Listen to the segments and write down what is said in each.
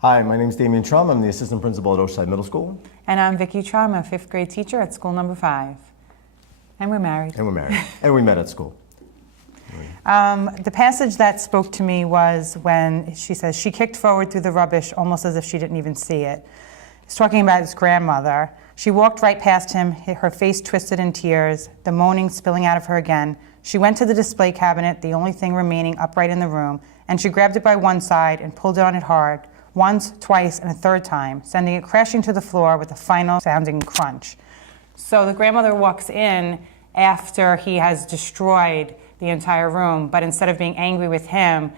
Hi, my name is Damian Trum. I'm the assistant principal at Oceanside Middle School. And I'm Vicky Trum, a 5th grade teacher at school number 5. And we're married. And we're married. And we met at school. The passage that spoke to me was when she says, she kicked forward through the rubbish almost as if she didn't even see it. It's talking about his grandmother. She walked right past him, her face twisted in tears, the moaning spilling out of her again. She went to the display cabinet, the only thing remaining upright in the room, and she grabbed it by one side and pulled on it hard, once, twice, and a third time, sending it crashing to the floor with a final sounding crunch. So the grandmother walks in after he has destroyed the entire room, but instead of being angry with him,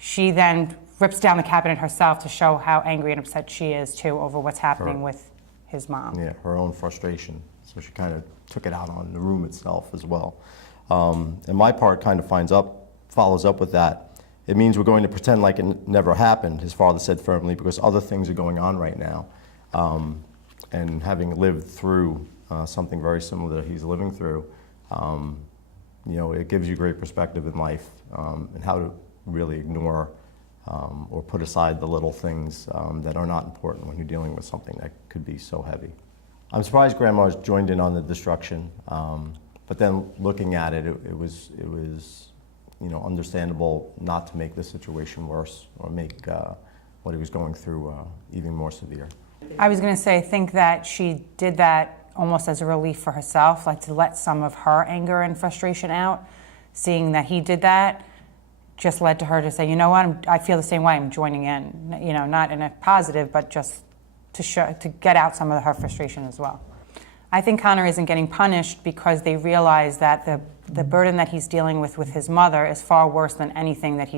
she then rips down the cabinet herself to show how angry and upset she is too over what's happening with his mom. Yeah, her own frustration. So she kind of took it out on the room itself as well. And my part kind of follows up with that. It means we're going to pretend like it never happened, his father said firmly, because other things are going on right now. And having lived through something very similar that he's living through, it gives you great perspective in life and how to really ignore or put aside the little things that are not important when you're dealing with something that could be so heavy. I'm surprised Grandma's joined in on the destruction, but then looking at it, it was understandable not to make the situation worse or make what he was going through even more severe. I was going to say, I think that she did that almost as a relief for herself, like to let some of her anger and frustration out. Seeing that he did that just led to her to say, you know what, I feel the same way, I'm joining in. Not in a positive, but just to get out some of her frustration as well. I think Connor isn't getting punished because they realize that the burden that he's dealing with his mother is far worse than anything that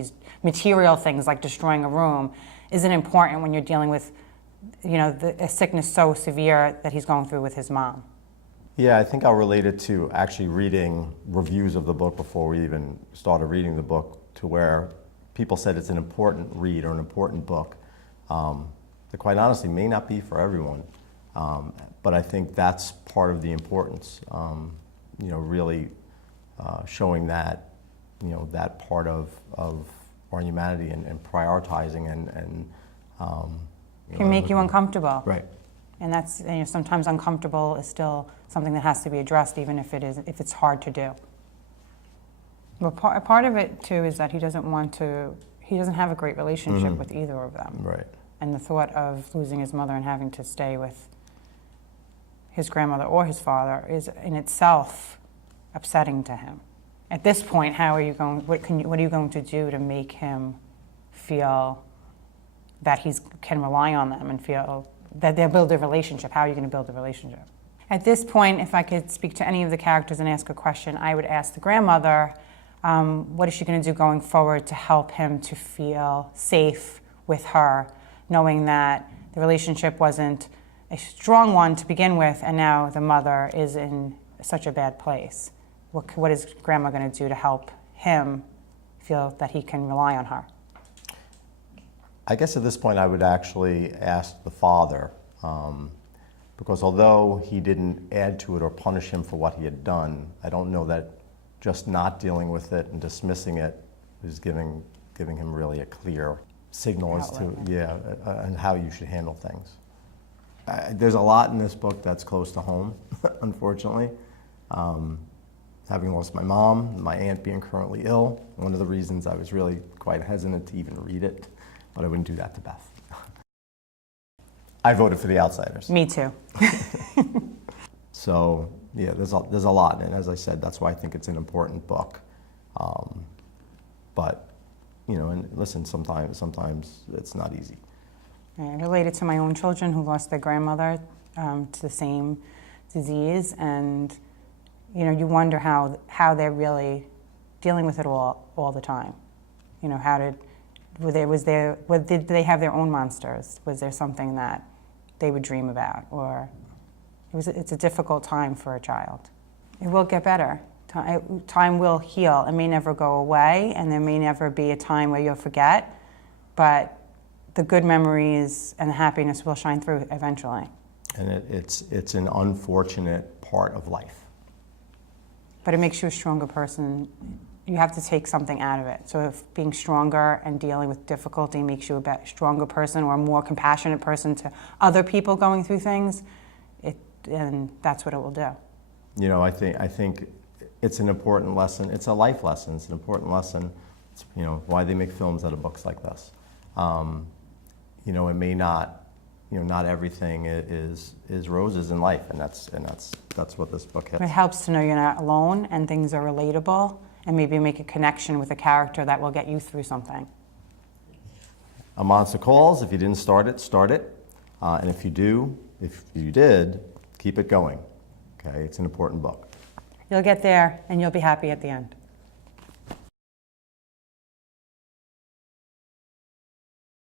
material things like destroying a room isn't important when you're dealing with a sickness so severe that he's going through with his mom. Yeah, I think I'll relate it to actually reading reviews of the book before we even started reading the book, to where people said it's an important read or an important book that quite honestly may not be for everyone. But I think that's part of the importance, really showing that, that part of our humanity and prioritizing and can make you uncomfortable. Right. And that's, sometimes uncomfortable is still something that has to be addressed, even if it's hard to do. But part of it too is that he doesn't have a great relationship with either of them. Right. And the thought of losing his mother and having to stay with his grandmother or his father is in itself upsetting to him. At this point, what are you going to do to make him feel that he can rely on them and feel that they'll build a relationship? How are you going to build a relationship? At this point, if I could speak to any of the characters and ask a question, I would ask the grandmother, what is she going to do going forward to help him to feel safe with her, knowing that the relationship wasn't a strong one to begin with, and now the mother is in such a bad place. What is Grandma going to do to help him feel that he can rely on her? I guess at this point I would actually ask the father, because although he didn't add to it or punish him for what he had done, I don't know that just not dealing with it and dismissing it is giving him really a clear signal as to and how you should handle things. There's a lot in this book that's close to home, unfortunately. Having lost my mom, my aunt being currently ill, one of the reasons I was really quite hesitant to even read it, but I wouldn't do that to Beth. I voted for The Outsiders. Me too. So yeah, there's a lot, and as I said, that's why I think it's an important book. But and listen, sometimes it's not easy. I related to my own children who lost their grandmother to the same disease, and you wonder how they're really dealing with it all the time. Did they have their own monsters? Was there something that they would dream about? Or it's a difficult time for a child. It will get better. Time will heal. It may never go away, and there may never be a time where you'll forget, but the good memories and the happiness will shine through eventually. And it's an unfortunate part of life. But it makes you a stronger person you have to take something out of it. So if being stronger and dealing with difficulty makes you a stronger person or a more compassionate person to other people going through things, and that's what it will do. You know, I think it's an important lesson. It's a life lesson. It's an important lesson. It's, you know, why they make films out of books like this. You know, it may not, you know, not everything is roses in life, and that's what this book hits. It helps to know you're not alone and things are relatable, and maybe make a connection with a character that will get you through something. A Monster Calls. If you didn't start it, start it. And if you did, keep it going. Okay, it's an important book. You'll get there, and you'll be happy at the end.